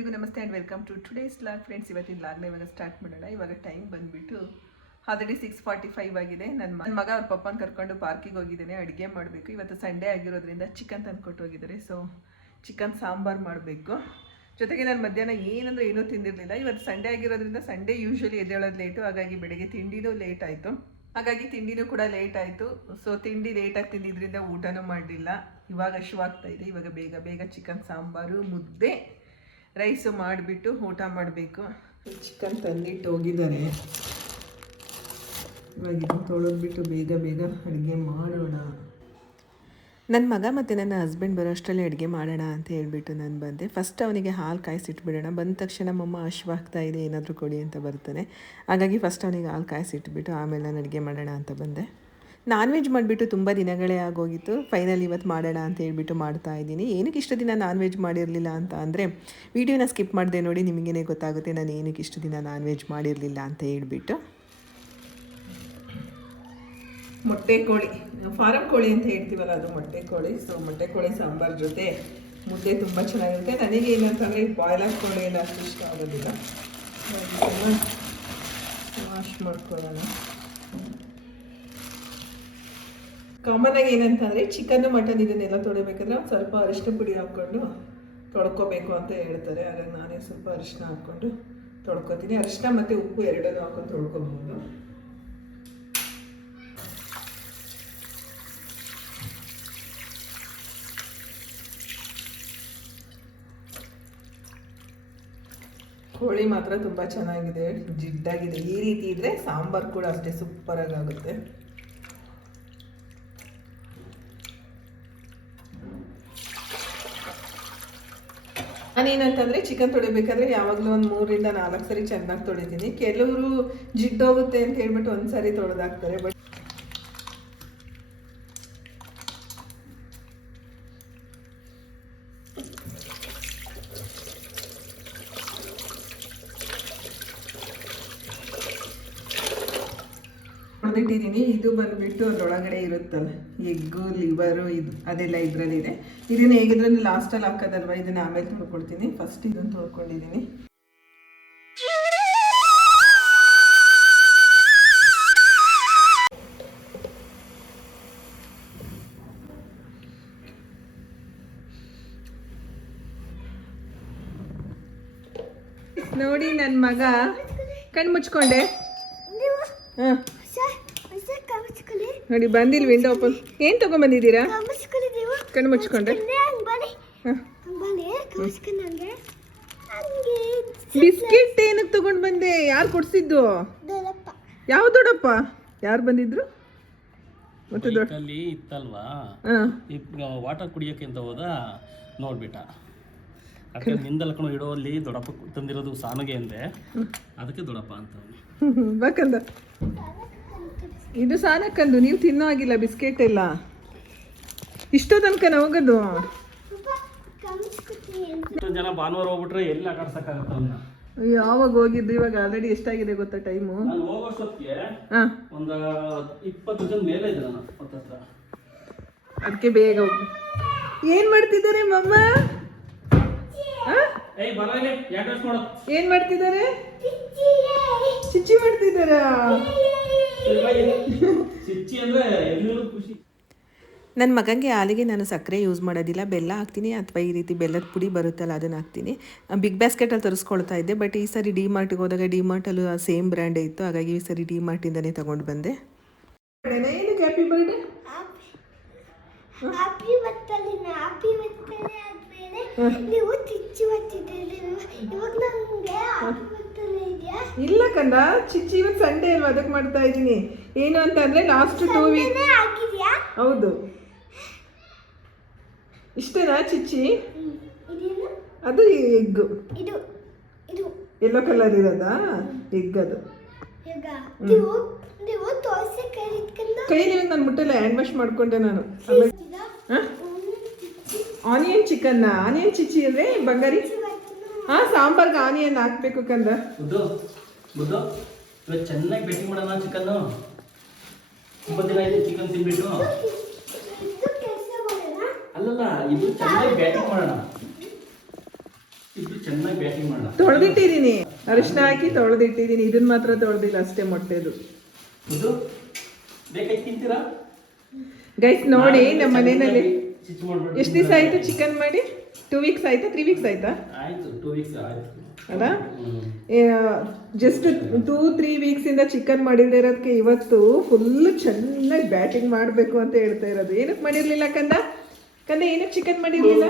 ಎಲ್ರಿಗೂ ನಮಸ್ತೆ and welcome to today's vlog friends ಇವತ್ತಿನ ಲಾಗ್ನ ಇವಾಗ ಸ್ಟಾರ್ಟ್ ಮಾಡೋಣ. ಇವಾಗ ಟೈಮ್ ಬಂದುಬಿಟ್ಟು ಆಲ್ರೆಡಿ ಸಿಕ್ಸ್ ಫಾರ್ಟಿ ಫೈವ್ ಆಗಿದೆ ನನ್ನ ನನ್ನ ಮಗ ಅವ್ರ ಪಪ್ಪನ ಕರ್ಕೊಂಡು ಪಾರ್ಕಿಗೆ ಹೋಗಿದ್ದೇನೆ. ಅಡುಗೆ ಮಾಡಬೇಕು. ಇವತ್ತು ಸಂಡೇ ಆಗಿರೋದ್ರಿಂದ ಚಿಕನ್ ತಂದು ಕೊಟ್ಟು ಹೋಗಿದ್ದಾರೆ. ಸೊ ಚಿಕನ್ ಸಾಂಬಾರು ಮಾಡಬೇಕು. ಜೊತೆಗೆ ನಾನು ಮಧ್ಯಾಹ್ನ ಏನಂದ್ರೆ ಏನೂ ತಿಂದಿರಲಿಲ್ಲ. ಇವತ್ತು ಸಂಡೇ ಆಗಿರೋದ್ರಿಂದ ಸಂಡೇ ಯೂಶ್ವಲಿ ಎದ್ದೇಳೋದು ಲೇಟು ಹಾಗಾಗಿ ಬೆಳಗ್ಗೆ ತಿಂಡಿನೂ ಲೇಟ್ ಆಯಿತು. ಹಾಗಾಗಿ ತಿಂಡಿನೂ ಕೂಡ ಲೇಟ್ ಆಯಿತು. ಸೊ ತಿಂಡಿ ಲೇಟಾಗಿ ತಿಂದಿದ್ದರಿಂದ ಊಟನೂ ಮಾಡಲಿಲ್ಲ. ಇವಾಗ ಹಶುವಾಗ್ತಾ ಇದೆ. ಇವಾಗ ಬೇಗ ಬೇಗ ಚಿಕನ್ ಸಾಂಬಾರು, ಮುದ್ದೆ. ರೈಸು ಮಾಡಿಬಿಟ್ಟು ಊಟ ಮಾಡಬೇಕು. ಚಿಕನ್ ತಂದಿಟ್ಟು ಹೋಗಿದ್ದಾರೆ. ಇವಾಗ ಇದನ್ನು ತೊಳೆದ್ಬಿಟ್ಟು ಬೇಗ ಬೇಗ ಅಡುಗೆ ಮಾಡೋಣ. ನನ್ನ ಮಗ ಮತ್ತು ನನ್ನ ಹಸ್ಬೆಂಡ್ ಬರೋ ಅಷ್ಟರಲ್ಲಿ ಅಡುಗೆ ಮಾಡೋಣ ಅಂತ ಹೇಳಿಬಿಟ್ಟು ನಾನು ಬಂದೆ. ಫಸ್ಟ್ ಅವನಿಗೆ ಹಾಲು ಕಾಯಿಸಿಟ್ಬಿಡೋಣ. ಬಂದ ತಕ್ಷಣ ಮಮ್ಮ ಅಶ್ವಾಗ್ತಾ ಇದೆ ಏನಾದರೂ ಕೊಡಿ ಅಂತ ಬರ್ತಾನೆ. ಹಾಗಾಗಿ ಫಸ್ಟ್ ಅವನಿಗೆ ಹಾಲು ಕಾಯಿಸಿಟ್ಬಿಟ್ಟು ಆಮೇಲೆ ನಾನು ಅಡುಗೆ ಮಾಡೋಣ ಅಂತ ಬಂದೆ. ನಾನ್ ವೆಜ್ ಮಾಡಿಬಿಟ್ಟು ತುಂಬ ದಿನಗಳೇ ಆಗೋಗಿತ್ತು. ಫೈನಲ್ ಇವತ್ತು ಮಾಡೋಣ ಅಂತ ಹೇಳ್ಬಿಟ್ಟು ಮಾಡ್ತಾ ಇದ್ದೀನಿ. ಏನಕ್ಕೆ ಇಷ್ಟು ದಿನ ನಾನ್ ವೆಜ್ ಮಾಡಿರಲಿಲ್ಲ ಅಂತ ಅಂದರೆ, ವೀಡಿಯೋನ ಸ್ಕಿಪ್ ಮಾಡಿದೆ ನೋಡಿ ನಿಮಗೇನೆ ಗೊತ್ತಾಗುತ್ತೆ ನಾನು ಏನಕ್ಕೆ ಇಷ್ಟು ದಿನ ನಾನ್ ವೆಜ್ ಮಾಡಿರಲಿಲ್ಲ ಅಂತ ಹೇಳ್ಬಿಟ್ಟು. ಮೊಟ್ಟೆ ಕೋಳಿ. ಫಾರಂ ಕೋಳಿ ಅಂತ ಹೇಳ್ತೀವಲ್ಲ, ಅದು ಮೊಟ್ಟೆ ಕೋಳಿ. ಸೊ ಮೊಟ್ಟೆ ಕೋಳಿ, ಸಾಂಬಾರ್ ಜೊತೆ ಮುದ್ದೆ ತುಂಬ ಚೆನ್ನಾಗಿರುತ್ತೆ. ನನಗೆ ಏನಂತಂದರೆ ಬಾಯ್ಲರ್ ಕೋಳಿ ಎಲ್ಲ ಅಷ್ಟು ಇಷ್ಟ ಆಗೋದಿಲ್ಲ. ವಾಶ್ ಮಾಡ್ಕೊಳ್ಳೋಣ. ಕಾಮನ್ ಆಗಿ ಏನಂತಂದರೆ ಚಿಕನ್, ಮಟನ್ ಇದನ್ನೆಲ್ಲ ತೊಳಿಬೇಕಾದ್ರೆ ಒಂದು ಸ್ವಲ್ಪ ಅರಿಶಿನ ಪುಡಿ ಹಾಕ್ಕೊಂಡು ತೊಳ್ಕೊಬೇಕು ಅಂತ ಹೇಳ್ತಾರೆ. ಹಾಗಾಗಿ ನಾನೇ ಸ್ವಲ್ಪ ಅರಿಶಿನ ಹಾಕ್ಕೊಂಡು ತೊಳ್ಕೊತೀನಿ. ಅರಿಶಿನ ಮತ್ತು ಉಪ್ಪು ಎರಡನ್ನೂ ಹಾಕೊಂಡು ತೊಳ್ಕೊಬೋದು ಕೋಳಿ ಮಾತ್ರ ತುಂಬ ಚೆನ್ನಾಗಿದೆ. ಜಿಡ್ಡಾಗಿದೆ. ಈ ರೀತಿ ಇದ್ರೆ ಸಾಂಬಾರು ಕೂಡ ಅಷ್ಟೇ ಸೂಪರಾಗಿ ಆಗುತ್ತೆ. ನಾನೇನಂತಂದರೆ ಚಿಕನ್ ತೊಳಿಬೇಕಾದ್ರೆ ಯಾವಾಗಲೂ ಒಂದು ಮೂರಿಂದ ನಾಲ್ಕು ಸರಿ ಚೆನ್ನಾಗಿ ತೊಳಿತೀನಿ. ಕೆಲವರು ಜಿಡ್ಡೋಗುತ್ತೆ ಅಂತ ಹೇಳ್ಬಿಟ್ಟು ಒಂದು ಸರಿ ತೊಳೆದಾಕ್ತಾರೆ ಬಟ್ ಹೊಡೆದಿಟ್ಟಿದ್ದೀನಿ ಇದು ಬಂದ್ಬಿಟ್ಟು ಅದ್ರೊಳಗಡೆ ಇರುತ್ತಲ್ಲ ಎಗ್ಗು ಲಿವರು ಇದು ಅದೆಲ್ಲ ಇದರಲ್ಲಿದೆ. ಇದನ್ನ ಹೇಗಿದ್ರೆ ಲಾಸ್ಟಲ್ಲಿ ಹಾಕೋದಲ್ವ? ಇದನ್ನ ಆಮೇಲೆ ತೊಳ್ಕೊಳ್ತೀನಿ ಫಸ್ಟ್ ಇದನ್ನು ತೊಳ್ಕೊಂಡಿದ್ದೀನಿ. ನೋಡಿ ನನ್ನ ಮಗ ಕಣ್ಣು ಮುಚ್ಕೊಂಡೆ. ಹಾಂ. ನೋಡಿ ಬಂದಿಲ್ಲ ವಿಂಡೋ ಓಪನ್ ಏನು ತಗೊಂಬಂದಿದ್ದೀರಾ? ಕಣ್ಣು ಮುಚ್ಕೊಂಡ್ರೆ ಬಿಸ್ಕೆಟ್ ಏನಕ್ಕೆ ತಗೊಂಡು ಬಂದೆ ಯಾರು ಕೊಡ್ಸಿದ್ದು? ಯಾವ ದೊಡ್ಡಪ್ಪ? ಯಾರು ಬಂದಿದ್ರು? ಮತ್ತೆ ದೊಡ್ಡಲ್ಲಿ ಇತ್ತಲ್ವಾ? ಹಾಂ. ವಾಟರ್ ಕುಡಿಯಕ್ಕೆ ಅಂತ ಹೋದ ನೋಡ್ಬಿಟ್ಟ. ಅದಕ್ಕೆ ನಿಂದಲ್ಕೊಂಡು ಇಡೋಲ್ಲಿ ದೊಡ್ಡಪ್ಪ ತಂದಿರೋದು ಸಾನಗೆ ಅಂದೆ. ಅದಕ್ಕೆ ದೊಡ್ಡಪ್ಪ ಅಂತ. ಬೇಕಂದ ಇದು ಸಾಲಕ್ಕಂದು ನೀವು ತಿನ್ನೋ ಆಗಿಲ್ಲ ಬಿಸ್ಕೆಟ್ ಎಲ್ಲ. ಇಷ್ಟೋ ತನಕ ಹೋಗೋದು ಜನ ಭಾನುವಾರ ಹೋಗ್ಬಿಟ್ರೆ ಎಲ್ಲಿ ಆಟ ಆಡ್ಸಕ್ಕಾಗತ್ತ ಯಾವಾಗ ಹೋಗಿದ್ದು? ಇವಾಗ ಆಲ್ರೆಡಿ ಎಷ್ಟಾಗಿದೆ ಗೊತ್ತಾ ಟೈಮು ನಾನು ಹೋಗೋಷ್ಟೊತ್ತಿಗೆ ಒಂದು ಇಪ್ಪತ್ತು ಜನ ಮೇಲೆ ಇದೆ ನಾನು ಹತ್ತತ್ರ ಅದಕ್ಕೆ ಬೇಗ ಹೋಗಿ ಏನು ಮಾಡ್ತಿದ್ದಾರೆ ಮಮ್ಮ? ಏನ್ ಮಾಡ್ತಿದ್ದಾರೆ? ಚಿಚ್ಚಿ ಮಾಡ್ತಿದ್ದಾರಾ? ಅಂದ್ರೆ ಎಲ್ಲರೂ ಖುಷಿ ನನ್ನ ಮಗನಿಗೆ ಹಾಲಿಗೆ ನಾನು ಸಕ್ಕರೆ ಯೂಸ್ ಮಾಡೋದಿಲ್ಲ. ಬೆಲ್ಲ ಹಾಕ್ತೀನಿ ಅಥವಾ ಈ ರೀತಿ ಬೆಲ್ಲದ ಪುಡಿ ಬರುತ್ತಲ್ಲ ಅದನ್ನು ಹಾಕ್ತೀನಿ. ಬಿಗ್ ಬ್ಯಾಸ್ಕೆಟಲ್ಲಿ ತರಿಸ್ಕೊಳ್ತಾ ಇದ್ದೆ ಬಟ್ ಈ ಸರಿ ಡಿ ಮಾರ್ಟಿಗೆ ಹೋದಾಗ ಡಿ ಮಾರ್ಟಲ್ಲೂ ಸೇಮ್ ಬ್ರ್ಯಾಂಡೇ ಇತ್ತು. ಹಾಗಾಗಿ ಈ ಸರಿ ಡಿ ಮಾರ್ಟಿಂದನೇ ತೊಗೊಂಡು ಬಂದೆ. ಏನು ಹ್ಯಾಪಿ ಬರ್ಡೇ ಹ್ಯಾಪಿ ಬರ್ತದೆ ಹ್ಯಾಪಿ ಬರ್ತದೆ ಆದ್ಮೇಲೆ ನೀವು ತಿಚ್ಚಿ ಬರ್ತಿದ್ದೀರಿ ಇವಾಗ ನಮ್ಗೆ ಹ್ಯಾಪಿ ಬರ್ತದೆ ಇದೆಯಾ ಇಲ್ಲ ಕಂದ ಚಿಚ್ಚಿ ಇವತ್ತು ಸಂಡೇ ಅಲ್ವಾ ಅದಕ್ಕೆ ಮಾಡ್ತಾ ಇದ್ದೀನಿ. ಏನು ಅಂತ ಅಂದ್ರೆ ಲಾಸ್ಟ್ ಟೂ ವೀಕ್ ಹೌದು. ಇಷ್ಟೇನಾ ಚಿಚ್ಚಿ? ಅದು ಎಗ್ ಎಲ್ಲೋ ಕಲರ್ ಇರೋದಾ? ಎಗ್ ಅದು. ಕೈ ನೀವು ಕೈಲಿ ನಾನು ಮುಟ್ಟಲ್ಲ ಹ್ಯಾಂಡ್ ವಾಶ್ ಮಾಡ್ಕೊಂಡೆ ನಾನು. ಆನಿಯನ್ ಚಿಕನ್ನ ಆನಿಯನ್ ಚಿಚ್ಚಿ. ಅಂದ್ರೆ ಬಂಗಾರಿ? ಹಾ ಸಾಂಬಾರ್ಗೆ ಆನಿಯನ್ ಹಾಕ್ಬೇಕು ಕಂದ. ಬುದ್ದು ಬುದ್ದು ಇವತ್ತು ಚೆನ್ನಾಗಿ ಭೇಟಿ ಮಾಡೋಣ ಚಿಕನ್ ತುಂಬ ದಿನ ಇದೆ ಚಿಕನ್ ತಿನ್ಬಿಟ್ಟು ಇದು ಅಲ್ಲಲ್ಲ ಇದು ಚೆನ್ನಾಗಿ ಬ್ಯಾಟಿಂಗ್ ಮಾಡೋಣ. ಇಬ್ರು ಚೆನ್ನಾಗಿ ಬ್ಯಾಟಿಂಗ್ ಮಾಡೋಣ. ತೊಳೆದಿಟ್ಟಿದ್ದೀನಿ ಅರಿಶಿನ ಹಾಕಿ ತೊಳೆದಿಟ್ಟಿದ್ದೀನಿ ಇದನ್ನ ಮಾತ್ರ ತೊಳೆದಿಲ್ಲ ಅಷ್ಟೇ ಮೊಟ್ಟೆದು. ಇದು ಬೇಕಾಗಿ ತಿಂತೀರಾ? ಗೈಸ್ ನೋಡಿ ನಮ್ಮ ಮನೆಯಲ್ಲಿ ಎಷ್ಟು ದಿವಸ ಆಯ್ತು ಚಿಕನ್ ಮಾಡಿ? ಟೂ ವೀಕ್ಸ್ ಆಯ್ತಾ? ತ್ರೀ ವೀಕ್ಸ್ ಆಯ್ತಾ? ಅಲ್ಲ. ಜಸ್ಟ್ ಟೂ ತ್ರೀ ವೀಕ್ಸ್ ಇಂದ ಚಿಕನ್ ಮಾಡಿಲ್ಲದೆ ಇರೋದಕ್ಕೆ ಇವತ್ತು ಫುಲ್ ಚೆನ್ನಾಗಿ ಬ್ಯಾಟಿಂಗ್ ಮಾಡಬೇಕು ಅಂತ ಹೇಳ್ತಾ ಇರೋದು. ಏನಕ್ಕೆ ಮಾಡಿರ್ಲಿಲ್ಲ ಕಂದ? ಕಂದ ಏನಕ್ಕೆ ಚಿಕನ್ ಮಾಡಿರ್ಲಿಲ್ಲ?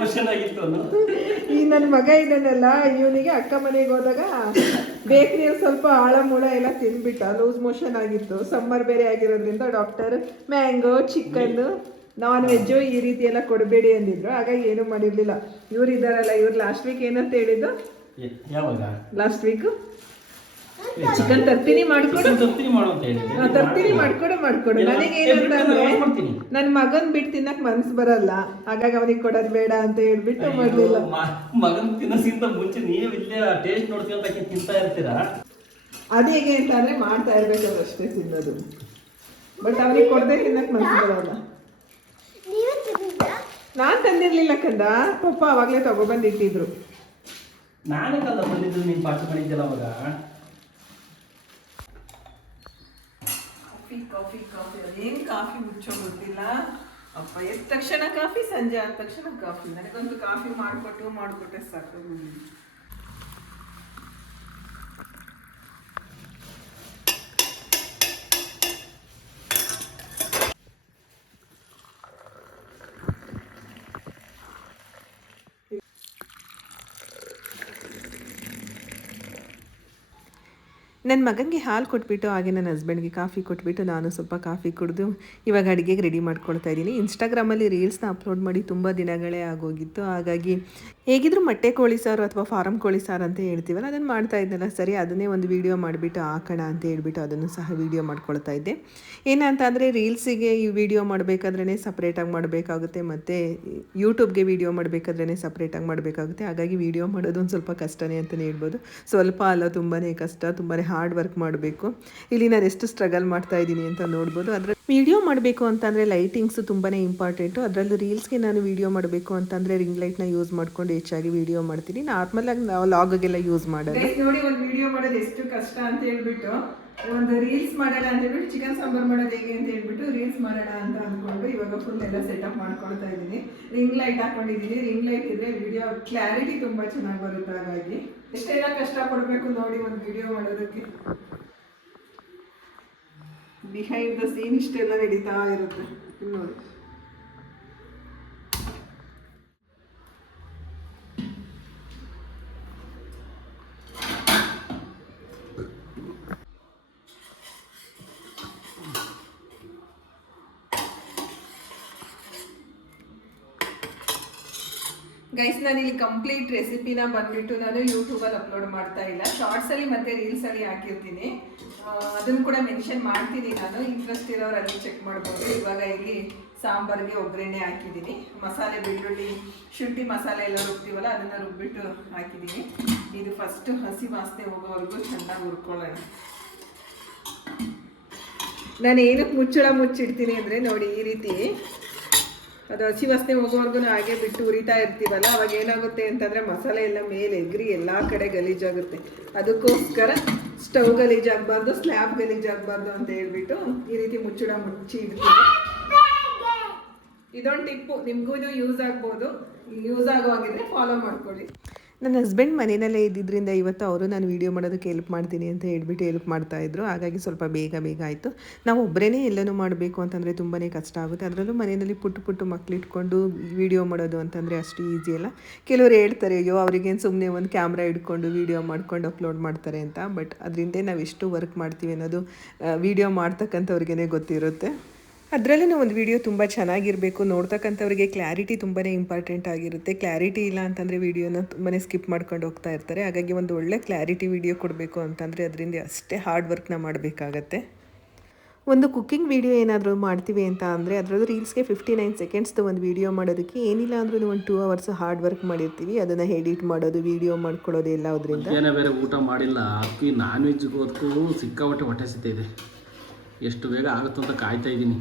ಈ ನನ್ನ ಮಗ ಇದನ್ನೆಲ್ಲ ಇವನಿಗೆ ಅಕ್ಕ ಮನೆಗೆ ಹೋದಾಗ ಬೇಕ್ರಿ ಸ್ವಲ್ಪ ಆಳ ಮೂಳ ಎಲ್ಲ ತಿನ್ಬಿಟ್ಟ. ಲೂಸ್ ಮೋಷನ್ ಆಗಿತ್ತು. ಸಮ್ಮರ್ ಬೇರೆ ಆಗಿರೋದ್ರಿಂದ doctor mango chicken non veg ಈ ರೀತಿ ಎಲ್ಲ ಕೊಡಬೇಡಿ ಅಂದಿದ್ರು. ಹಾಗಾಗಿ ಏನು ಮಾಡಿರ್ಲಿಲ್ಲ. ಇವ್ರು ಇದಾರಲ್ಲ ಇವ್ರು ಲಾಸ್ಟ್ ವೀಕ್ ಏನಂತ ಹೇಳಿದ್ದು? ಯಾವಾಗ? ಲಾಸ್ಟ್ ವೀಕ್ ಚಿಕನ್ ತರ್ತೀನಿ ಮಾಡ್ಕೊಡು. ತರ್ತೀನಿ ಮಾಡ್ಕೊಡು ಮಾಡ್ಕೊಡು. ನನಗೆ ಏ, ಏನಂತ ನಾನು ಮಾಡ್ತೀನಿ. ನನ್ನ ಮಗನ್ ಬಿಟ್ಟು ತಿನ್ನಕ್ ಮನ್ಸು ಬರಲ್ಲ. ಹಾಗಾಗಿ ಅವನಿಗೆ ಕೊಡೋದ್ ಬೇಡ ಅಂತ ಹೇಳ್ಬಿಟ್ಟು ಮಾಡ್ಲಿಲ್ಲ. ಮಗನ್ ತಿನ್ನೋಕ್ಕಿಂತ ಮುಂಚೆ ನೀವು ಇಲ್ಲೇ ಟೇಸ್ಟ್ ನೋಡ್ತೀವಿ ತಿಂತಾ ಇರ್ತೀರಾ? ಅದು ಹೇಗೆ ಅಂತ ಅಂದ್ರೆ ಮಾಡ್ತಾ ಇರ್ಬೇಕು ಅಷ್ಟೇ ತಿನ್ನೋದು. ಬಟ್ ಅವ್ರಿಗೆ ಕೊಡದೆ ತಿನ್ನಕ್ ಮನ್ಸು ಬರಲ್ಲ. ನಾನ್ ತಂದಿರ್ಲಿಲ್ಲ ಕಂದ. ಪಪ್ಪ ಅವಾಗಲೇ ತಗೋಬಂದಿಟ್ಟಿದ್ರು ನಾನು ನಾನೇ ಕಲ್ಲ ಬಂದಿದ್ದು ನೀನು ಪಾಠ ಮಾಡಿದ್ದಲ್ಲ ಅವಾಗ? Coffee coffee coffee. ಅದೇನು ಕಾಫಿ ಮುಚ್ಚೋ ಗೊತ್ತಿಲ್ಲ. ಅಪ್ಪ ಎದ್ದ ತಕ್ಷಣ ಕಾಫಿ? ಸಂಜೆ ಆದ ತಕ್ಷಣ ಕಾಫಿ. ನನಗೊಂದು ಕಾಫಿ ಮಾಡಿಕೊಟ್ಟು ಮಾಡಿಕೊಟ್ಟೆ ಸಾಕು. ನನ್ನ ಮಗನಿಗೆ ಹಾಲು ಕೊಟ್ಬಿಟ್ಟು, ಹಾಗೆ ನನ್ನ ಹಸ್ಬೆಂಡ್ಗೆ ಕಾಫಿ ಕೊಟ್ಬಿಟ್ಟು ನಾನು ಸ್ವಲ್ಪ ಕಾಫಿ ಕುಡಿದು ಇವಾಗ ಅಡುಗೆಗೆ ರೆಡಿ ಮಾಡ್ಕೊಳ್ತಾ ಇದ್ದೀನಿ. ಇನ್ಸ್ಟಾಗ್ರಾಮಲ್ಲಿ ರೀಲ್ಸ್ನ ಅಪ್ಲೋಡ್ ಮಾಡಿ ತುಂಬ ದಿನಗಳೇ ಆಗೋಗಿತ್ತು. ಹಾಗಾಗಿ ಹೇಗಿದ್ರು ಮೊಟ್ಟೆ ಕೋಳಿ ಸಾರು ಅಥವಾ ಫಾರಂ ಕೋಳಿ ಸಾರು ಅಂತ ಹೇಳ್ತೀವಲ್ಲ, ಅದನ್ನು ಮಾಡ್ತಾ ಇದ್ದಲ್ಲ ಸರಿ, ಅದನ್ನೇ ಒಂದು ವೀಡಿಯೋ ಮಾಡಿಬಿಟ್ಟು ಹಾಕೋಣ ಅಂತ ಹೇಳ್ಬಿಟ್ಟು ಅದನ್ನು ಸಹ ವೀಡಿಯೋ ಮಾಡ್ಕೊಳ್ತಾ ಇದ್ದೆ. ಏನಂತ ಅಂದರೆ ರೀಲ್ಸಿಗೆ ಈ ವಿಡಿಯೋ ಮಾಡಬೇಕಾದ್ರೇ ಸಪ್ರೇಟಾಗಿ ಮಾಡಬೇಕಾಗುತ್ತೆ, ಮತ್ತು ಯೂಟ್ಯೂಬ್ಗೆ ವಿಡಿಯೋ ಮಾಡಬೇಕಾದ್ರೇ ಸಪ್ರೇಟಾಗಿ ಮಾಡಬೇಕಾಗುತ್ತೆ. ಹಾಗಾಗಿ ವೀಡಿಯೋ ಮಾಡೋದು ಒಂದು ಸ್ವಲ್ಪ ಕಷ್ಟನೇ ಅಂತಲೇ ಹೇಳ್ಬೋದು. ಸ್ವಲ್ಪ ಅಲ್ಲ ತುಂಬಾ ಕಷ್ಟ ತುಂಬಾ ಹಾರ್ಡ್ ವರ್ಕ್ ಮಾಡಬೇಕು. ಇಲ್ಲಿ ನಾನು ಎಷ್ಟು ಸ್ಟ್ರಗಲ್ ಮಾಡ್ತಾ ಇದ್ದೀನಿ ಅಂತ ನೋಡ್ಬೋದು. ಅದರ ವೀಡಿಯೋ ಮಾಡಬೇಕು ಅಂತಂದರೆ ಲೈಟಿಂಗ್ಸು ತುಂಬಾ ಇಂಪಾರ್ಟೆಂಟು ಅದರಲ್ಲೂ ರೀಲ್ಸ್ಗೆ ನಾನು ವೀಡಿಯೋ ಮಾಡಬೇಕು ಅಂತಂದರೆ ರಿಂಗ್ ಲೈಟ್ನ ಯೂಸ್ ಮಾಡ್ಕೊಂಡು ಹೆಚ್ಚಾಗಿ ವಿಡಿಯೋ ಮಾಡ್ತೀನಿ. ನಾರ್ಮಲಾಗಿ ನಾವು ಲಾಗಗೆಲ್ಲ ಯೂಸ್ ಮಾಡೋದು. ನೋಡಿ ಒಂದು ವಿಡಿಯೋ ಮಾಡೋದು ಎಷ್ಟು ಕಷ್ಟ ಅಂತ ಹೇಳ್ಬಿಟ್ಟು, ಒಂದು ರೀಲ್ಸ್ ಮಾಡೋಣ ಅಂತ ಹೇಳ್ಬಿಟ್ಟು ಚಿಕನ್ ಸಾಂಬಾರ್ ಮಾಡೋದು ಹೇಗೆ ಅಂತ ಹೇಳ್ಬಿಟ್ಟು ರೀಲ್ಸ್ ಮಾಡೋಣ ಅಂತ ಅಂದ್ಕೊಂಡು ಇವಾಗ ಫುಲ್ ಎಲ್ಲ ಸೆಟಪ್ ಮಾಡ್ಕೊಳ್ತಾ ಇದ್ದೀನಿ. ರಿಂಗ್ ಲೈಟ್ ಹಾಕೊಂಡಿದ್ದೀನಿ. ರಿಂಗ್ ಲೈಟ್ ಇದ್ರೆ ವಿಡಿಯೋ ಕ್ಲಾರಿಟಿ ತುಂಬಾ ಚೆನ್ನಾಗಿ ಬರುತ್ತೆ ಹಾಗಾಗಿ. ಎಷ್ಟೆಲ್ಲ ಕಷ್ಟ ಪಡಬೇಕು ನೋಡಿ ಒಂದು ವಿಡಿಯೋ ಮಾಡೋದಕ್ಕೆ. ಬಿಹೈಂಡ್ ದ ಸೀನ್ ಇಷ್ಟೆಲ್ಲ ನಡೀತಾ ಇರುತ್ತೆ. ನೋಡಿ. ಗೈಸ್ ನಾನು ಇಲ್ಲಿ ಕಂಪ್ಲೀಟ್ ರೆಸಿಪಿನ ಬಂದ್ಬಿಟ್ಟು ನಾನು ಯೂಟ್ಯೂಬಲ್ಲಿ ಅಪ್ಲೋಡ್ ಮಾಡ್ತಾ ಇಲ್ಲ. ಶಾರ್ಟ್ಸಲ್ಲಿ ಮತ್ತು ರೀಲ್ಸಲ್ಲಿ ಹಾಕಿರ್ತೀನಿ. ಅದನ್ನು ಕೂಡ ಮೆನ್ಷನ್ ಮಾಡ್ತೀನಿ ನಾನು. ಇಂಟ್ರೆಸ್ಟ್ ಇರೋರು ಅಲ್ಲಿ ಚೆಕ್ ಮಾಡ್ಬೋದು. ಇವಾಗ ಇಲ್ಲಿ ಸಾಂಬಾರಿಗೆ ಒಗ್ಗರಣೆ ಹಾಕಿದ್ದೀನಿ. ಮಸಾಲೆ ಬೆಳ್ಳುಳ್ಳಿ, ಶುಂಠಿ ಮಸಾಲೆ ಎಲ್ಲ ರುಬ್ತೀವಲ್ಲ, ಅದನ್ನು ರುಬ್ಬಿಟ್ಟು ಹಾಕಿದ್ದೀನಿ. ಇದು ಫಸ್ಟ್ ಹಸಿ ವಾಸನೆ ಹೋಗೋವರೆಗೂ ಚೆನ್ನಾಗಿ ಹುರ್ಕೊಳ್ಳೋಣ. ನಾನು ಏನಕ್ಕೆ ಮುಚ್ಚಳ ಮುಚ್ಚಿಡ್ತೀನಿ ಅಂದರೆ ನೋಡಿ ಈ ರೀತಿ ಅದು ಹಸಿ ವಾಸನೆ ಹೋಗೋವರೆಗೂ ಹಾಗೆ ಬಿಟ್ಟು ಉರಿತಾ ಇರ್ತೀವಲ್ಲ, ಅವಾಗ ಏನಾಗುತ್ತೆ ಅಂತಂದರೆ ಮಸಾಲೆ ಎಲ್ಲ ಮೇಲೆ ಎಗ್ರಿ ಎಲ್ಲ ಕಡೆ ಗಲೀಜಾಗುತ್ತೆ ಅದಕ್ಕೋಸ್ಕರ ಸ್ಟವ್ ಗಲೀಜಾಗಬಾರ್ದು ಸ್ಲ್ಯಾಬ್ ಗಲೀಜಾಗಬಾರ್ದು ಅಂತ ಹೇಳ್ಬಿಟ್ಟು ಈ ರೀತಿ ಮುಚ್ಚಿಡ ಮುಚ್ಚಿ ಇಡ್ತೀವಿ. ಇದೊಂದು ಟಿಪ್ಪು ನಿಮಗೂ ಯೂಸ್ ಆಗ್ಬೋದು. ಯೂಸ್ ಆಗೋ ಹಾಗಿದ್ರೆ ಫಾಲೋ ಮಾಡ್ಕೊಳ್ಳಿ. ನನ್ನ ಹಸ್ಬೆಂಡ್ ಮನೆಯಲ್ಲೇ ಇದ್ದಿದ್ದರಿಂದ ಇವತ್ತು ಅವರು ನಾನು ವೀಡಿಯೋ ಮಾಡೋದಕ್ಕೆ ಹೆಲ್ಪ್ ಮಾಡ್ತೀನಿ ಅಂತ ಹೇಳ್ಬಿಟ್ಟು ಹೆಲ್ಪ್ ಮಾಡ್ತಾಯಿದ್ರು ಹಾಗಾಗಿ ಸ್ವಲ್ಪ ಬೇಗ ಬೇಗ ಆಯಿತು. ನಾವು ಒಬ್ಬರೇ ಎಲ್ಲನೂ ಮಾಡಬೇಕು ಅಂತಂದರೆ ತುಂಬಾ ಕಷ್ಟ ಆಗುತ್ತೆ. ಅದರಲ್ಲೂ ಮನೆಯಲ್ಲಿ ಪುಟ್ಟು ಪುಟ್ಟು ಮಕ್ಕಳಿಟ್ಕೊಂಡು ವೀಡಿಯೋ ಮಾಡೋದು ಅಂತಂದರೆ ಅಷ್ಟು ಈಸಿ ಅಲ್ಲ. ಕೆಲವರು ಹೇಳ್ತಾರೆ, ಅಯ್ಯೋ, ಅವ್ರಿಗೇನು ಸುಮ್ಮನೆ ಒಂದು ಕ್ಯಾಮ್ರಾ ಇಟ್ಕೊಂಡು ವೀಡಿಯೋ ಮಾಡ್ಕೊಂಡು ಅಪ್ಲೋಡ್ ಮಾಡ್ತಾರೆ ಅಂತ. ಬಟ್ ಅದರಿಂದ ನಾವು ಎಷ್ಟು ವರ್ಕ್ ಮಾಡ್ತೀವಿ ಅನ್ನೋದು ವೀಡಿಯೋ ಮಾಡ್ತಕ್ಕಂಥವ್ರಿಗೇ ಗೊತ್ತಿರುತ್ತೆ. ಅದರಲ್ಲೂ ಒಂದು ವಿಡಿಯೋ ತುಂಬ ಚೆನ್ನಾಗಿರಬೇಕು. ನೋಡ್ತಕ್ಕಂಥವ್ರಿಗೆ ಕ್ಲಾರಿಟಿ ತುಂಬಾ ಇಂಪಾರ್ಟೆಂಟ್ ಆಗಿರುತ್ತೆ. ಕ್ಲಾರಿಟಿ ಇಲ್ಲ ಅಂತಂದರೆ ವಿಡಿಯೋನ ತುಂಬಾ ಸ್ಕಿಪ್ ಮಾಡ್ಕೊಂಡು ಹೋಗ್ತಾ ಇರ್ತಾರೆ. ಹಾಗಾಗಿ ಒಂದು ಒಳ್ಳೆ ಕ್ಲಾರಿಟಿ ವಿಡಿಯೋ ಕೊಡಬೇಕು ಅಂತಂದರೆ ಅದರಿಂದ ಅಷ್ಟೇ ಹಾರ್ಡ್ ವರ್ಕ್ನ ಮಾಡಬೇಕಾಗತ್ತೆ. ಒಂದು ಕುಕ್ಕಿಂಗ್ ವಿಡಿಯೋ ಏನಾದರೂ ಮಾಡ್ತೀವಿ ಅಂತ ಅಂದರೆ ಅದರಲ್ಲೂ ರೀಲ್ಸ್ಗೆ ಫಿಫ್ಟಿ ನೈನ್ ಸೆಕೆಂಡ್ಸ್ದು ಒಂದು ವಿಡಿಯೋ ಮಾಡೋದಕ್ಕೆ ಏನಿಲ್ಲ ಅಂದ್ರೂ ಒಂದು ಟೂ ಅವರ್ಸ್ ಹಾರ್ಡ್ ವರ್ಕ್ ಮಾಡಿರ್ತೀವಿ. ಅದನ್ನು ಎಡಿಟ್ ಮಾಡೋದು ವಿಡಿಯೋ ಮಾಡ್ಕೊಳ್ಳೋದು ಎಲ್ಲ ಅದರಿಂದ ಬೇರೆ ಊಟ ಮಾಡಿಲ್ಲ. ಅಕ್ಕಿ ನಾನ್ ವೆಜ್ಗೆ ಹೋದ್ಕೂ ಸಿಕ್ಕಾಪಟ್ಟೆ ಹೊಟ್ಟೆ ಸಿಗ್ತಾ ಇದೆ. ಎಷ್ಟು ಬೇಗ ಆಗುತ್ತೆ ಅಂತ ಕಾಯ್ತಾ ಇದ್ದೀನಿ.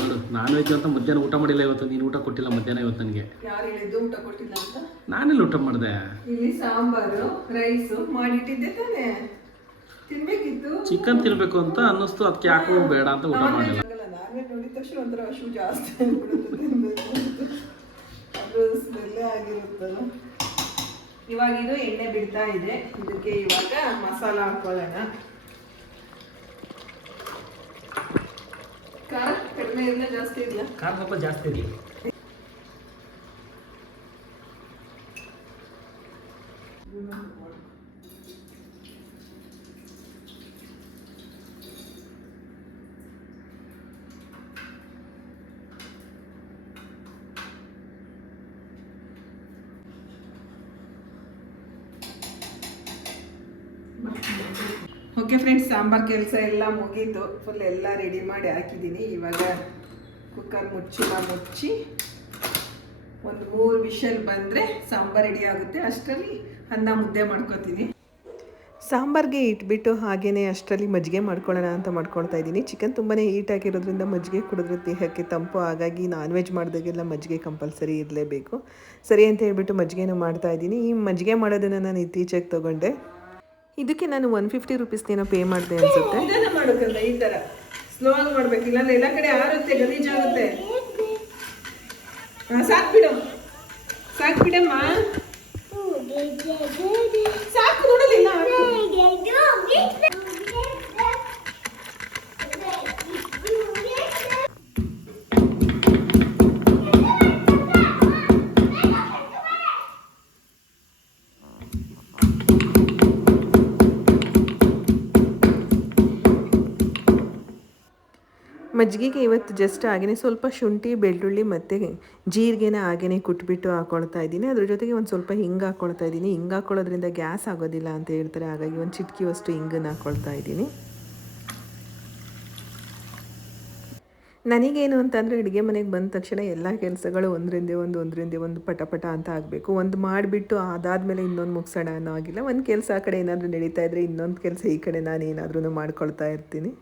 ನೋಡು ನಾನ್ ವೆಜ್ ಅಂತ ಮಧ್ಯಾಹ್ನ ಊಟ ಮಾಡಿಲ್ಲ ಇವತ್ತು ನೀನು ಊಟ ಕೊಟ್ಟಿಲ್ಲ ಮಧ್ಯಾಹ್ನ ಇವತ್ತು ನನಗೆ. ಯಾರು ಹೇಳಿದ್ದು ಊಟ ಕೊಟ್ಟಿಲ್ಲ ಅಂತ? ನಾನೆಲ್ಲ ಊಟ ಮಾಡಿದೆ? ಇಲ್ಲಿ ಸಾಂಬಾರು ರೈಸು ಮಾಡಿಟ್ಟಿದ್ದೆ ತಾನೇ. ತಿನ್ಬೇಕಿತ್ತು. ಚಿಕನ್ ತಿನ್ಬೇಕು ಅಂತ ಅನ್ನಿಸ್ತು ಅದಕ್ಕೆ ಯಾಕೋ ಬೇಡ ಅಂತ ಊಟ ಮಾಡಿಲ್ಲ. ನಾನ್ ನೋಡಿದ ತಕ್ಷಣ ಒಂಥರ ಹಶು ಜಾಸ್ತಿ ಆಗ್ಬಿಡುತ್ತೆ ತಿನ್ಬೇಕು ಅಂತ. ಅದು ಸ್ಮೆಲ್ಲೇ ಆಗಿರುತ್ತಲ್ಲ ಇವಾಗ ಇದು ಎಣ್ಣೆ ಬಿಡ್ತಾ ಇದೆ. ಇದಕ್ಕೆ ಇವಾಗ ಮಸಾಲ ಹಾಕೊಳ್ಳೋಣ. ಖಾರ? ಕಡಿಮೆ ಇರಲ್ಲ ಜಾಸ್ತಿ ಇರಲ್ಲ ಖಾರ ಸ್ವಲ್ಪ ಜಾಸ್ತಿ ಇರಲಿ ಓಕೆ ಫ್ರೆಂಡ್ಸ್ ಸಾಂಬಾರ್ ಕೆಲಸ ಎಲ್ಲ ಮುಗೀತು. ಫುಲ್ ಎಲ್ಲ ರೆಡಿ ಮಾಡಿ ಹಾಕಿದ್ದೀನಿ. ಇವಾಗ ಕುಕ್ಕರ್ ಮುಚ್ಚಿಲ್ಲ ಮುಚ್ಚಿ ಒಂದು ಮೂರು ವಿಷಲ್ ಬಂದರೆ ಸಾಂಬಾರ್ ರೆಡಿ ಆಗುತ್ತೆ. ಅಷ್ಟರಲ್ಲಿ ಅನ್ನ ಮುದ್ದೆ ಮಾಡ್ಕೋತೀನಿ. ಸಾಂಬಾರ್ಗೆ ಇಟ್ಬಿಟ್ಟು ಹಾಗೇ ಅಷ್ಟರಲ್ಲಿ ಮಜ್ಜಿಗೆ ಮಾಡ್ಕೊಳ್ಳೋಣ ಅಂತ ಮಾಡ್ಕೊಳ್ತಾ ಇದ್ದೀನಿ. ಚಿಕನ್ ತುಂಬಾ ಹೀಟ್ ಆಗಿರೋದ್ರಿಂದ ಮಜ್ಜಿಗೆ ಕುಡಿದ್ರೆ ದೇಹಕ್ಕೆ ತಂಪು. ಹಾಗಾಗಿ ನಾನ್ ವೆಜ್ ಮಾಡಿದಾಗೆಲ್ಲ ಮಜ್ಜಿಗೆ ಕಂಪಲ್ಸರಿ ಇರಲೇಬೇಕು. ಸರಿ ಅಂತ ಹೇಳ್ಬಿಟ್ಟು ಮಜ್ಜಿಗೆನೂ ಮಾಡ್ತಾ ಇದ್ದೀನಿ. ಈ ಮಜ್ಜಿಗೆ ಮಾಡೋದನ್ನು ನಾನು ಇತ್ತೀಚೆಗೆ ತೊಗೊಂಡೆ. ಇದಕ್ಕೆ ನಾನು ಒನ್ ಫಿಫ್ಟಿ ಏನೋ ಪೇ ಮಾಡಿದೆ ಅನ್ಸುತ್ತೆ. ಇದನ್ನ ಮಾಡೋಕ್ಕಲ್ಲ ಈ ಥರ. ಸ್ಲೋ ಆಗಿ ಮಾಡ್ಬೇಕು ಇಲ್ಲಾಂದ್ರೆ ಎಲ್ಲ ಕಡೆ ಆರುತ್ತೆ ಗಲೀಜಾಗುತ್ತೆ ಹಾಂ ಸಾಕು ಬಿಡು. ಸಾಕು ಬಿಡಮ್ಮ. ಸಾಕು ನೋಡಲಿಲ್ಲ ಮಜ್ಜಿಗೆಗೆ ಇವತ್ತು ಜಸ್ಟ್ ಹಾಗೆಯೇ ಸ್ವಲ್ಪ ಶುಂಠಿ, ಬೆಳ್ಳುಳ್ಳಿ ಮತ್ತು ಜೀರಿಗೆನ ಹಾಗೆಯೇ ಕುಟ್ಬಿಟ್ಟು ಹಾಕೊಳ್ತಾ ಇದ್ದೀನಿ. ಅದ್ರ ಜೊತೆಗೆ ಒಂದು ಸ್ವಲ್ಪ ಹಿಂಗೆ ಹಾಕ್ಕೊಳ್ತಾ ಇದ್ದೀನಿ. ಹಿಂಗೆ ಹಾಕೊಳ್ಳೋದ್ರಿಂದ ಗ್ಯಾಸ್ ಆಗೋದಿಲ್ಲ ಅಂತ ಹೇಳ್ತಾರೆ. ಹಾಗಾಗಿ ಒಂದು ಚಿಟಕಿಯಷ್ಟು ಹಿಂಗನ್ನು ಹಾಕ್ಕೊಳ್ತಾ ಇದ್ದೀನಿ. ನನಗೇನು ಅಂತಂದರೆ ಅಡುಗೆ ಮನೆಗೆ ಬಂದ ತಕ್ಷಣ ಎಲ್ಲ ಕೆಲಸಗಳು ಒಂದರಿಂದೇ ಒಂದು ಒಂದರಿಂದೇ ಒಂದು ಪಟಪಟ ಪಟ ಅಂತ ಆಗಬೇಕು. ಒಂದು ಮಾಡಿಬಿಟ್ಟು ಅದಾದಮೇಲೆ ಇನ್ನೊಂದು ಮುಗಿಸೋಣ ಅನ್ನೋ ಆಗಿಲ್ಲ ಒಂದು ಕೆಲಸ ಆ ಕಡೆ ಏನಾದರೂ ನಡೀತಾ ಇದ್ದರೆ ಇನ್ನೊಂದು ಕೆಲಸ ಈ ಕಡೆ ನಾನು ಏನಾದ್ರೂ ಮಾಡ್ಕೊಳ್ತಾ ಇರ್ತೀನಿ.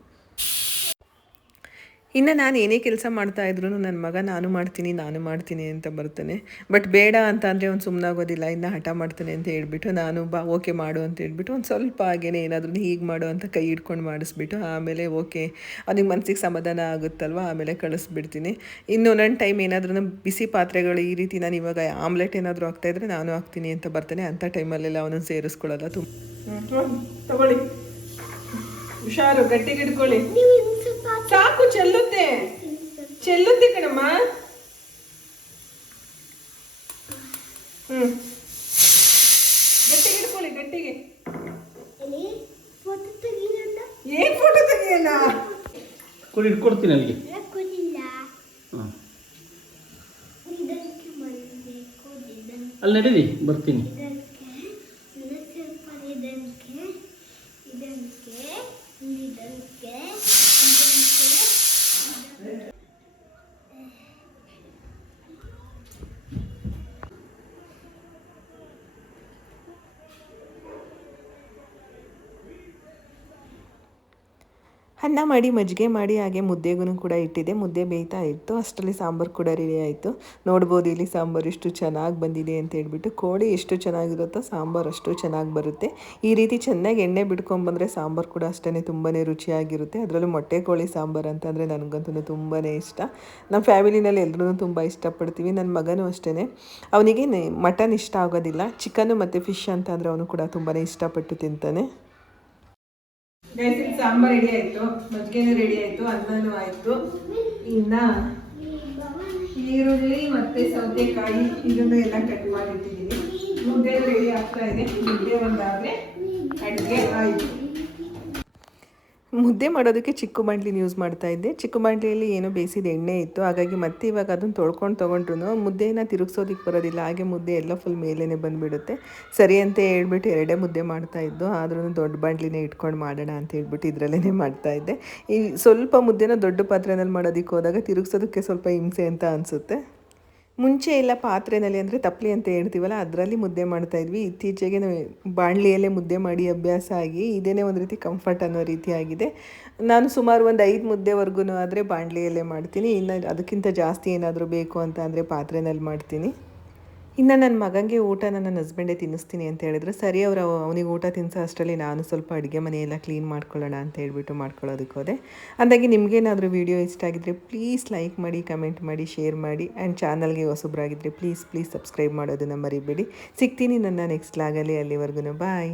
ಇನ್ನು ನಾನು ಏನೇ ಕೆಲಸ ಮಾಡ್ತಾ ಇದ್ರು ನನ್ನ ಮಗ ನಾನು ಮಾಡ್ತೀನಿ ನಾನು ಮಾಡ್ತೀನಿ ಅಂತ ಬರ್ತಾನೆ. ಬಟ್ ಬೇಡ ಅಂತ ಅಂದರೆ ಅವ್ನು ಸುಮ್ಮನಾಗೋದಿಲ್ಲ ಇನ್ನು ಹಠ ಮಾಡ್ತಾನೆ ಅಂತ ಹೇಳ್ಬಿಟ್ಟು ನಾನು ಬಾ ಓಕೆ ಮಾಡು ಅಂತ ಹೇಳ್ಬಿಟ್ಟು ಒಂದು ಸ್ವಲ್ಪ ಹಾಗೇನೆ ಏನಾದ್ರೂ ಹೀಗೆ ಮಾಡು ಅಂತ ಕೈ ಹಿಡ್ಕೊಂಡು ಮಾಡಿಸ್ಬಿಟ್ಟು ಆಮೇಲೆ ಓಕೆ ಅವನಿಗೆ ಮನಸ್ಸಿಗೆ ಸಮಾಧಾನ ಆಗುತ್ತಲ್ವ? ಆಮೇಲೆ ಕಳಿಸ್ಬಿಡ್ತೀನಿ. ಇನ್ನು ಒಂದೊಂದು ಟೈಮ್ ಏನಾದ್ರೂ ಬಿಸಿ ಪಾತ್ರೆಗಳು ಈ ರೀತಿ ನಾನು ಇವಾಗ ಆಮ್ಲೆಟ್ ಏನಾದರೂ ಆಗ್ತಾಯಿದ್ರೆ ನಾನು ಹಾಕ್ತೀನಿ ಅಂತ ಬರ್ತಾನೆ. ಅಂಥ ಟೈಮಲ್ಲೆಲ್ಲ ಅವನನ್ನು ಸೇರಿಸ್ಕೊಳ್ಳೋಲ್ಲ ತುಂಬ. ತಗೊಳ್ಳಿ. ಹುಷಾರು ಗಟ್ಟಿಗೆ ಹಿಡ್ಕೊಳ್ಳಿ ಸಾಕು ಚೆಲ್ಲುತ್ತೆ. ಚೆಲ್ಲುತ್ತೆ ಕಣಮ್ಮ. ಹ್ಮ್. ಗಟ್ಟಿಗೆ ಹಿಡ್ಕೊಳ್ಳಿ ಗಟ್ಟಿಗೆ. ಏನ್ ಫೋಟೋ ತೆಗಿಯಲ್ಲ? ಕೊಡಿ ಇಟ್ಕೊಡ್ತೀನಿ ಅಲ್ಲಿಗೆ. ಅಲ್ಲಿ ನಡೀರಿ ಬರ್ತೀನಿ ಇದಕ್ಕೆ ಇದಕ್ಕೆ ಇದಕ್ಕೆ ಇದಕ್ಕೆ ಇದಕ್ಕೆ ಅನ್ನ ಮಾಡಿ, ಮಜ್ಜಿಗೆ ಮಾಡಿ, ಹಾಗೆ ಮುದ್ದೆಗೂ ಕೂಡ ಇಟ್ಟಿದ್ದೆ. ಮುದ್ದೆ ಬೇಯ್ತಾ ಇತ್ತು. ಅಷ್ಟರಲ್ಲಿ ಸಾಂಬಾರು ಕೂಡ ರೆಡಿ ಆಯಿತು. ನೋಡ್ಬೋದು ಇಲ್ಲಿ ಸಾಂಬಾರು ಎಷ್ಟು ಚೆನ್ನಾಗಿ ಬಂದಿದೆ ಅಂತ ಹೇಳ್ಬಿಟ್ಟು ಕೋಳಿ ಎಷ್ಟು ಚೆನ್ನಾಗಿರುತ್ತೋ ಸಾಂಬಾರು ಅಷ್ಟು ಚೆನ್ನಾಗಿ ಬರುತ್ತೆ. ಈ ರೀತಿ ಚೆನ್ನಾಗಿ ಎಣ್ಣೆ ಬಿಡ್ಕೊಂಬಂದರೆ ಸಾಂಬಾರು ಕೂಡ ಅಷ್ಟೇ ತುಂಬಾ ರುಚಿಯಾಗಿರುತ್ತೆ. ಅದರಲ್ಲೂ ಮೊಟ್ಟೆ ಕೋಳಿ ಸಾಂಬಾರು ಅಂತಂದರೆ ನನಗಂತೂ ತುಂಬಾ ಇಷ್ಟ. ನಮ್ಮ ಫ್ಯಾಮಿಲಿನಲ್ಲಿ ಎಲ್ಲರೂ ತುಂಬ ಇಷ್ಟಪಡ್ತೀವಿ. ನನ್ನ ಮಗನೂ ಅಷ್ಟೇ ಅವನಿಗೆ ಮಟನ್ ಇಷ್ಟ ಆಗೋದಿಲ್ಲ. ಚಿಕನ್ನು ಮತ್ತು ಫಿಶ್ ಅಂತಂದರೆ ಅವನು ಕೂಡ ತುಂಬಾ ಇಷ್ಟಪಟ್ಟು ತಿಂತಾನೆ. ಇಲ್ಲಿ ಸಾಂಬಾರ್ ರೆಡಿ ಆಯ್ತು, ಮಜ್ಜಿಗೆನೂ ರೆಡಿ ಆಯ್ತು ಅನ್ನನೂ ಆಯ್ತು. ಇನ್ನ ಈರುಳ್ಳಿ ಮತ್ತೆ ಸೌತೆಕಾಯಿ, ಇದನ್ನು ಎಲ್ಲ ಕಟ್ ಮಾಡಿಟ್ಟಿದ್ದೀನಿ ಮುದ್ದೆ ರೆಡಿ ಆಗ್ತಾ ಇದೆ. ಮುದ್ದೆ ಒಂದಾದ್ರೆ ಅಡುಗೆ ಆಯ್ತು. ಮುದ್ದೆ ಮಾಡೋದಕ್ಕೆ ಚಿಕ್ಕ ಬಾಂಡ್ಲಿನ ಯೂಸ್ ಮಾಡ್ತಾ ಇದ್ದೆ. ಚಿಕ್ಕ ಬಾಂಡ್ಲಿಯಲ್ಲಿ ಏನೋ ಬೇಯಿಸಿದ ಎಣ್ಣೆ ಇತ್ತು. ಹಾಗಾಗಿ ಮತ್ತೆ ಇವಾಗ ಅದನ್ನು ತೊಳ್ಕೊಂಡು ತೊಗೊಂಡ್ರು ಮುದ್ದೆನ ತಿರುಗಿಸೋದಕ್ಕೆ ಬರೋದಿಲ್ಲ. ಹಾಗೆ ಮುದ್ದೆ ಎಲ್ಲ ಫುಲ್ ಮೇಲೇ ಬಂದುಬಿಡುತ್ತೆ. ಸರಿ ಅಂತ ಹೇಳ್ಬಿಟ್ಟು ಎರಡೇ ಮುದ್ದೆ ಮಾಡ್ತಾ ಇದ್ದು ಆದ್ರೂ ದೊಡ್ಡ ಬಾಂಡ್ಲಿನೇ ಇಟ್ಕೊಂಡು ಮಾಡೋಣ ಅಂತ ಹೇಳ್ಬಿಟ್ಟು ಇದರಲ್ಲೇ ಮಾಡ್ತಾ ಇದ್ದೆ. ಈ ಸ್ವಲ್ಪ ಮುದ್ದೆನ ದೊಡ್ಡ ಪಾತ್ರೆನಲ್ಲಿ ಮಾಡೋದಕ್ಕೆ ಹೋದಾಗ ತಿರುಗಿಸೋದಕ್ಕೆ ಸ್ವಲ್ಪ ಹಿಂಸೆ ಅಂತ ಅನಿಸುತ್ತೆ. ಮುಂಚೆ ಎಲ್ಲ ಪಾತ್ರೆನಲ್ಲಿ ಅಂದರೆ ತಪ್ಪಲಿ ಅಂತ ಹೇಳ್ತೀವಲ್ಲ, ಅದರಲ್ಲಿ ಮುದ್ದೆ ಮಾಡ್ತಾ ಇದ್ವಿ. ಇತ್ತೀಚೆಗೆ ನಾವು ಬಾಣಲಿಯಲ್ಲೇ ಮುದ್ದೆ ಮಾಡಿ ಅಭ್ಯಾಸ ಆಗಿ ಇದೇನೇ ಒಂದು ರೀತಿ ಕಂಫರ್ಟ್ ಅನ್ನೋ ರೀತಿ ಆಗಿದೆ. ನಾನು ಸುಮಾರು ಒಂದು ಐದು ಮುದ್ದೆವರೆಗೂ ಆದರೆ ಬಾಣಲಿಯಲ್ಲೇ ಮಾಡ್ತೀನಿ. ಇನ್ನು ಅದಕ್ಕಿಂತ ಜಾಸ್ತಿ ಏನಾದರೂ ಬೇಕು ಅಂತ ಅಂದರೆ ಪಾತ್ರೆನಲ್ಲಿ ಮಾಡ್ತೀನಿ. ಇನ್ನು ನನ್ನ ಮಗನಿಗೆ ಊಟ ನನ್ನ ಹಸ್ಬೆಂಡೇ ತಿನ್ನಿಸ್ತೀನಿ ಅಂತ ಹೇಳಿದ್ರು, ಸರಿ, ಅವರು ಅವನಿಗೆ ಊಟ ತಿನ್ನಿಸೋ ಅಷ್ಟರಲ್ಲಿ ನಾನು ಸ್ವಲ್ಪ ಅಡುಗೆ ಮನೆಯೆಲ್ಲ ಕ್ಲೀನ್ ಮಾಡ್ಕೊಳ್ಳೋಣ ಅಂತ ಹೇಳ್ಬಿಟ್ಟು ಮಾಡ್ಕೊಳ್ಳೋದಕ್ಕೆ ಹೋದೆ. ಅಂದಾಗಿ ನಿಮಗೇನಾದರೂ ವೀಡಿಯೋ ಇಷ್ಟ ಆಗಿದ್ರೆ ಪ್ಲೀಸ್ ಲೈಕ್ ಮಾಡಿ ಕಮೆಂಟ್ ಮಾಡಿ ಶೇರ್ ಮಾಡಿ ಆ್ಯಂಡ್ ಚಾನಲ್ಗೆ ಹೊಸಬ್ರಾಗಿದ್ದರೆ ಪ್ಲೀಸ್ ಪ್ಲೀಸ್ ಸಬ್ಸ್ಕ್ರೈಬ್ ಮಾಡೋದನ್ನು ಮರಿಬೇಡಿ. ಸಿಗ್ತೀನಿ ನನ್ನ ನೆಕ್ಸ್ಟ್ ಲಾಗಲ್ಲಿ ಅಲ್ಲಿವರೆಗೂ ಬಾಯ್